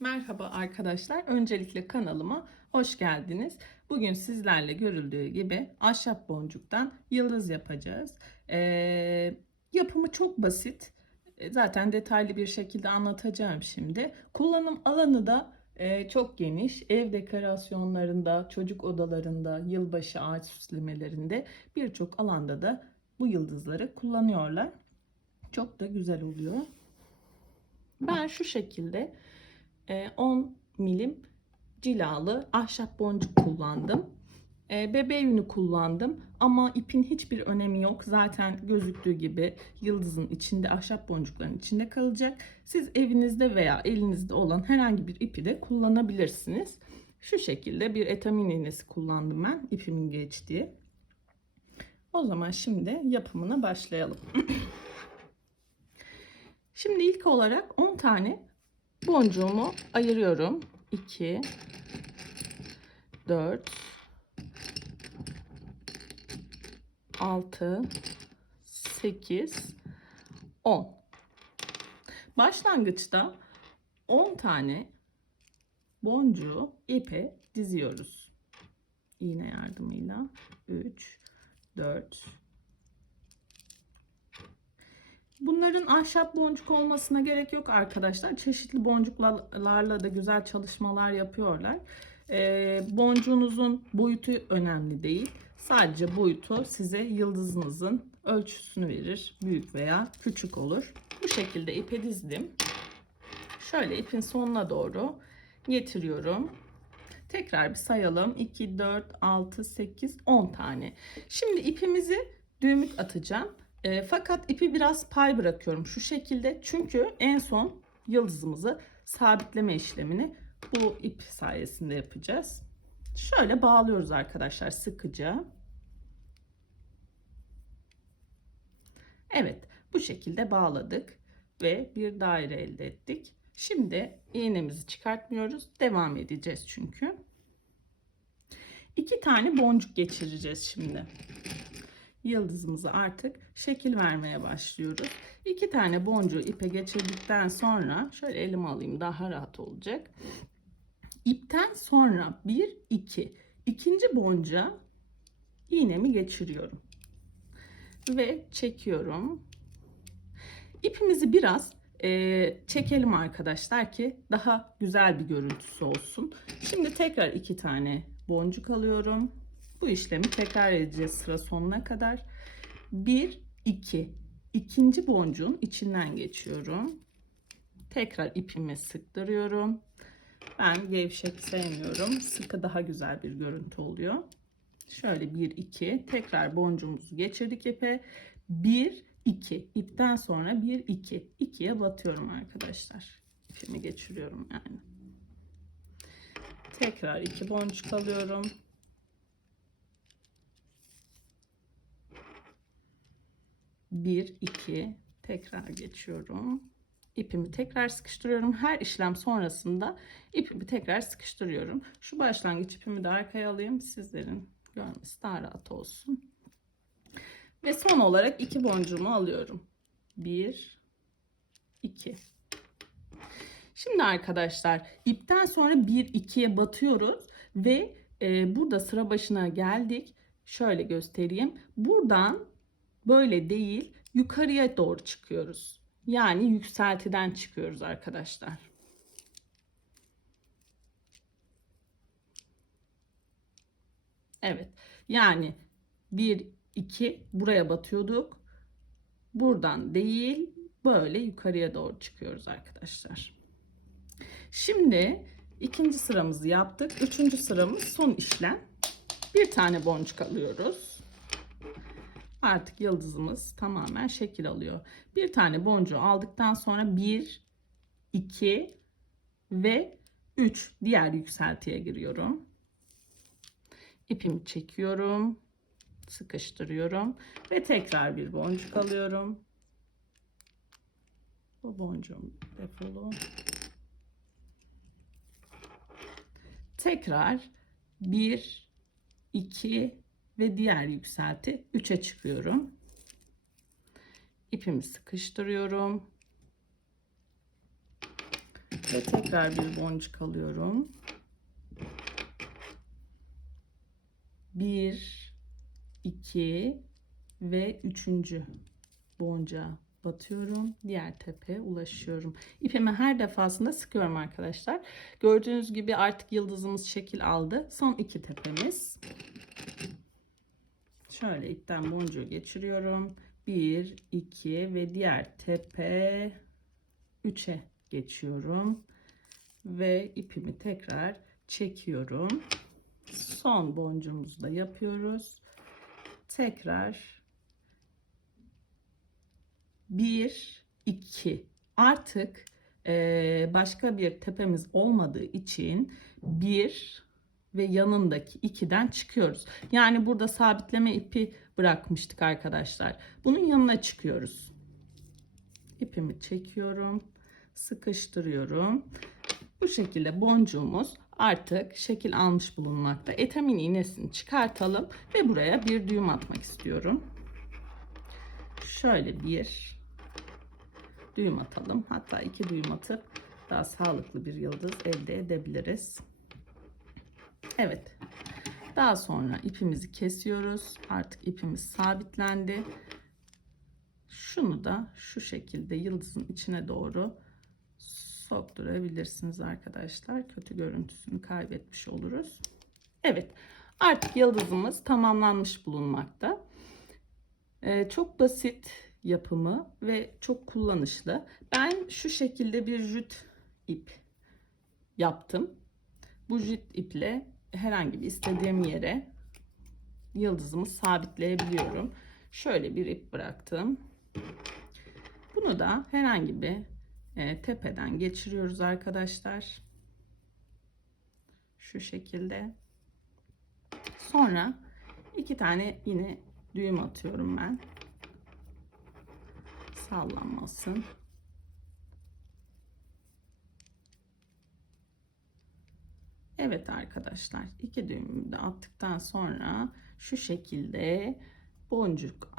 Merhaba arkadaşlar. Öncelikle kanalıma hoş geldiniz. Bugün sizlerle görüldüğü gibi ahşap boncuktan yıldız yapacağız. Ee, yapımı çok basit. E, Zaten detaylı bir şekilde anlatacağım şimdi. Kullanım alanı da e, çok geniş. Ev dekorasyonlarında, çocuk odalarında, yılbaşı ağaç süslemelerinde birçok alanda da bu yıldızları kullanıyorlar. Çok da güzel oluyor. Ben şu şekilde 10 milim cilalı ahşap boncuk kullandım. E, Bebe yünü kullandım ama ipin hiçbir önemi yok. Zaten gözüktüğü gibi yıldızın içinde ahşap boncukların içinde kalacak. Siz evinizde veya elinizde olan herhangi bir ipi de kullanabilirsiniz. Şu şekilde bir etamin iğnesi kullandım ben ipimin geçtiği. O zaman şimdi yapımına başlayalım. Şimdi ilk olarak 10 tane boncuğumu ayırıyorum. 2 4 6 8 10 Başlangıçta 10 tane boncuğu ipe diziyoruz. İğne yardımıyla 3 4 Bunların ahşap boncuk olmasına gerek yok arkadaşlar. Çeşitli boncuklarla da güzel çalışmalar yapıyorlar. Ee, boncuğunuzun boyutu önemli değil. Sadece boyutu size yıldızınızın ölçüsünü verir. Büyük veya küçük olur. Bu şekilde ipe dizdim. Şöyle ipin sonuna doğru getiriyorum. Tekrar bir sayalım. 2, 4, 6, 8, 10 tane. Şimdi ipimizi düğümlük atacağım. E, fakat ipi biraz pay bırakıyorum şu şekilde. Çünkü en son yıldızımızı sabitleme işlemini bu ip sayesinde yapacağız. Şöyle bağlıyoruz arkadaşlar sıkıca. Evet bu şekilde bağladık ve bir daire elde ettik. Şimdi iğnemizi çıkartmıyoruz. Devam edeceğiz çünkü. İki tane boncuk geçireceğiz şimdi yıldızımızı artık şekil vermeye başlıyoruz. İki tane boncuğu ipe geçirdikten sonra şöyle elime alayım daha rahat olacak. İpten sonra bir iki ikinci boncuğa iğnemi geçiriyorum ve çekiyorum. İpimizi biraz e, çekelim arkadaşlar ki daha güzel bir görüntüsü olsun. Şimdi tekrar iki tane boncuk alıyorum. Bu işlemi tekrar edeceğiz sıra sonuna kadar. 1 2 ikinci boncuğun içinden geçiyorum. Tekrar ipimi sıktırıyorum. Ben gevşek sevmiyorum. Sıkı daha güzel bir görüntü oluyor. Şöyle 1 2 tekrar boncuğumuzu geçirdik ipe. 1 2 ipten sonra 1 2 2'ye batıyorum arkadaşlar. İpimi geçiriyorum yani. Tekrar iki boncuk alıyorum. Bir, iki, tekrar geçiyorum. İpimi tekrar sıkıştırıyorum. Her işlem sonrasında ipimi tekrar sıkıştırıyorum. Şu başlangıç ipimi de arkaya alayım. Sizlerin görmesi daha rahat olsun. Ve son olarak iki boncuğumu alıyorum. Bir, iki. Şimdi arkadaşlar ipten sonra bir ikiye batıyoruz ve e, burada sıra başına geldik. Şöyle göstereyim. Buradan böyle değil yukarıya doğru çıkıyoruz. Yani yükseltiden çıkıyoruz arkadaşlar. Evet. Yani 1 2 buraya batıyorduk. Buradan değil böyle yukarıya doğru çıkıyoruz arkadaşlar. Şimdi ikinci sıramızı yaptık. Üçüncü sıramız son işlem. Bir tane boncuk alıyoruz. Artık yıldızımız tamamen şekil alıyor. Bir tane boncuğu aldıktan sonra 1, 2 ve 3 diğer yükseltiye giriyorum. İpimi çekiyorum. Sıkıştırıyorum. Ve tekrar bir boncuk alıyorum. Bu boncuğum defolu. Tekrar 1, 2 ve diğer yükselti 3'e çıkıyorum. İpimi sıkıştırıyorum. Ve tekrar bir boncuk alıyorum. Bir, iki ve üçüncü boncuğa batıyorum. Diğer tepeye ulaşıyorum. İpimi her defasında sıkıyorum arkadaşlar. Gördüğünüz gibi artık yıldızımız şekil aldı. Son iki tepemiz. Şöyle ipten boncuğu geçiriyorum. 1, 2 ve diğer tepe 3'e geçiyorum. Ve ipimi tekrar çekiyorum. Son boncuğumuzu da yapıyoruz. Tekrar 1, 2. Artık başka bir tepemiz olmadığı için 1 ve yanındaki 2'den çıkıyoruz. Yani burada sabitleme ipi bırakmıştık arkadaşlar. Bunun yanına çıkıyoruz. İpimi çekiyorum. Sıkıştırıyorum. Bu şekilde boncuğumuz artık şekil almış bulunmakta. Etamin iğnesini çıkartalım ve buraya bir düğüm atmak istiyorum. Şöyle bir düğüm atalım. Hatta iki düğüm atıp daha sağlıklı bir yıldız elde edebiliriz. Evet. Daha sonra ipimizi kesiyoruz. Artık ipimiz sabitlendi. Şunu da şu şekilde yıldızın içine doğru sokturabilirsiniz arkadaşlar. Kötü görüntüsünü kaybetmiş oluruz. Evet. Artık yıldızımız tamamlanmış bulunmakta. Ee, çok basit yapımı ve çok kullanışlı. Ben şu şekilde bir jüt ip yaptım. Bu jüt iple herhangi bir istediğim yere yıldızımı sabitleyebiliyorum. Şöyle bir ip bıraktım. Bunu da herhangi bir e, tepeden geçiriyoruz arkadaşlar. Şu şekilde. Sonra iki tane yine düğüm atıyorum ben. Sallanmasın. Evet arkadaşlar iki düğümü de attıktan sonra şu şekilde boncuk